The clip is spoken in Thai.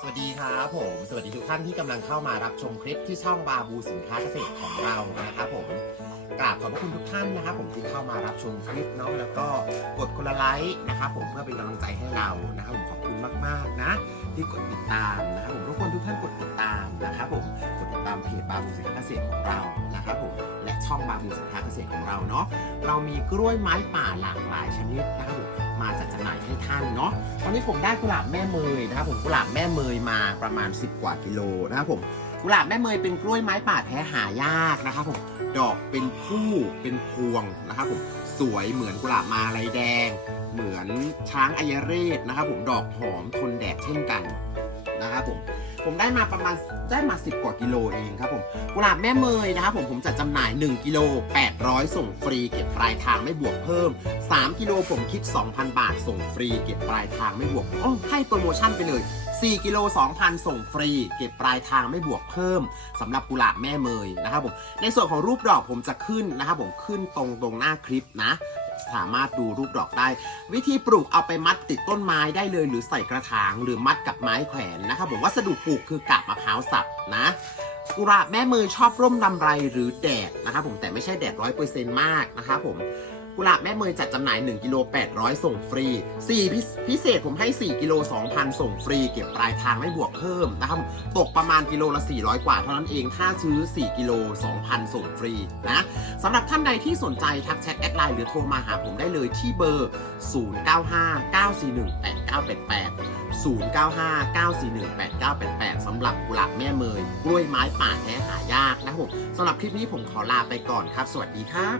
สวัสดีครับผม สวัสดีทุกท่านที่กำลังเข้ามารับชมคลิปที่ช่องบาบูสินค้าเกษตรของเรานะครับผมกราบขอบพระคุณทุกท่านนะครับผมที่เข้ามารับชมคลิปเนาะแล้วก็กดคนละไลค์นะครับผมเพื่อเป็นกำลังใจให้เรานะครับผมขอบคุณมากๆนะ ที่กดติดตามนะครับผมทุกคนทุกท่านกดติดตามนะครับผมกดติดตามเพจบาบูสินค้าเกษตรของเรานะครับผมและช่องบาบูสินค้าเกษตรของเราเนาะเรามีกล้วยไม้ป่าหลากหลายชนิดนะครับผมมาจัดจำหน่ายให้ ท่านเนาะตอนนี้ผมได้กุหลาบแม่เมยนะครับผมกุหลาบแม่เมยมาประมาณ 10 กว่ากิโลนะครับผมกุหลาบแม่เมยเป็นกล้วยไม้ป่าแท้หายากนะครับผมดอกเป็นคู่เป็นพวงนะครับผมสวยเหมือนกุหลาบมาลายแดง เหมือนช้างอัยเรศนะครับผมดอกหอมทนแดดเช่นกัน นะครับผมผมได้มาประมาณได้มา 10 กว่ากิโลเองครับผมกุหลาบแม่เมยนะครับผมผมจะจำหน่าย 1 กิโล 800 ส่งฟรีเก็บปลายทางไม่บวกเพิ่ม 3 กิโลผมคิด 2,000 บาท ส่งฟรีเก็บปลายทางไม่บวกอ้อให้โปรโมชั่นไปเลย 4 กิโล 2,000 ส่งฟรี เก็บปลายทางไม่บวกเพิ่มสำหรับกุหลาบแม่เมยนะครับผมในส่วนของรูปดอกผมจะขึ้นนะครับผมขึ้นตรงตรงหน้าคลิปนะ สามารถดูรูปดอกได้ วิธีปลูกเอาไปมัดติดต้นไม้ได้เลย หรือใส่กระถางหรือมัดกับไม้แขวนนะคะผมวัสดุปลูกคือกาบมะพร้าวสับนะกุหลาบแม่มือชอบร่มลำไรหรือแดดนะครับผมแต่ไม่ใช่แดดร้อยเปอร์เซ็นต์มากนะคะผม กุหลาบแม่เมือจัดจำหน่าย 1กิโล800 ส่งฟรี 4 พิพิเศษผมให้ 4กิโล2,000 ส่งฟรี เก็บปลายทางไม่บวกเพิ่มนะครับ ตกประมาณกิโลละ 400 กว่าเท่านั้นเอง ถ้าซื้อ 4กิโล2,000 ส่งฟรีนะสำหรับท่านใดที่สนใจทักแชทแอดไลน์หรือโทรมาหาผมได้เลยที่เบอร์ 0959418988 0959418988 สำหรับกุหลาบแม่เมย กล้วยไม้ป่าแท้หายากนะครับผมสำหรับคลิปนี้ผมขอลาไปก่อนครับ สวัสดีครับ